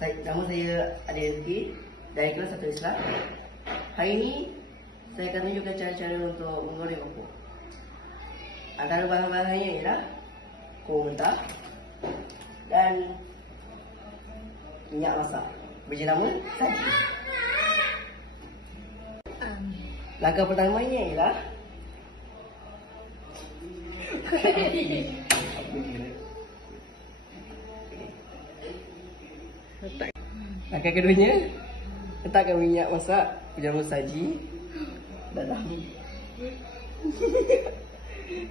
Nama saya Adi Rezeki dari kelas 1 Islam. Hari ini saya akan tunjukkan cara-cara untuk menggoreng opor. Antara bahan-bahannya ialah kuah mentah dan minyak masak berjenama saji. Langkah pertamanya ialah langkah keduanya, letakkan minyak masak berjenama saji dalam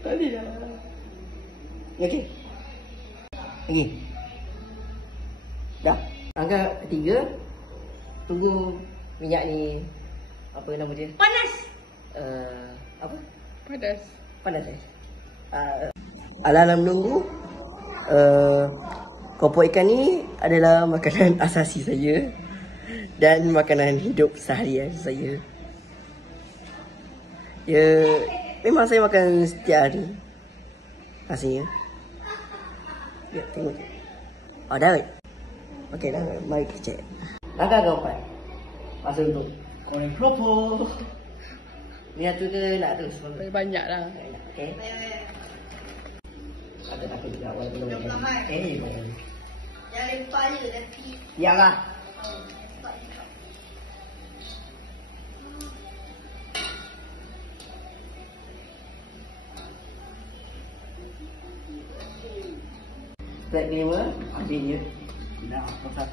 tadi dah. Okey. Dah. Langkah ketiga, tunggu minyak ni, apa nama dia? Panas. Apa? Panas. Panas ala menunggu, keropok ikan ni adalah makanan asasi saya dan makanan hidup seharian saya. Ya, memang saya makan setiap hari rasanya. Ya, tengok. Oh, dah baik. Okey, dah. Mari kita cek. Langkah keempat, masa untuk goreng keropok. Ni tu ke nak terus? Banyak lah. Okey. Ada takut juga awal belum. Okey. Jangan lepak je nanti. Yalah. Step kelima, ambil je. Dah, masak.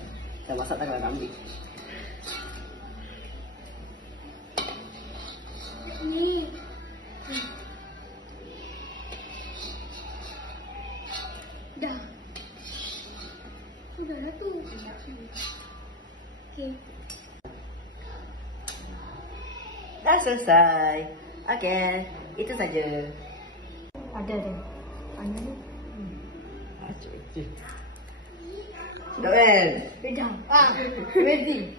Dah masak tak nak ambil. Ni. Dah. Sudah dah tu. Okey. Dah selesai. Okey, itu saja. Ada dah. Mana ni? Sudah kan? Dah. Ready.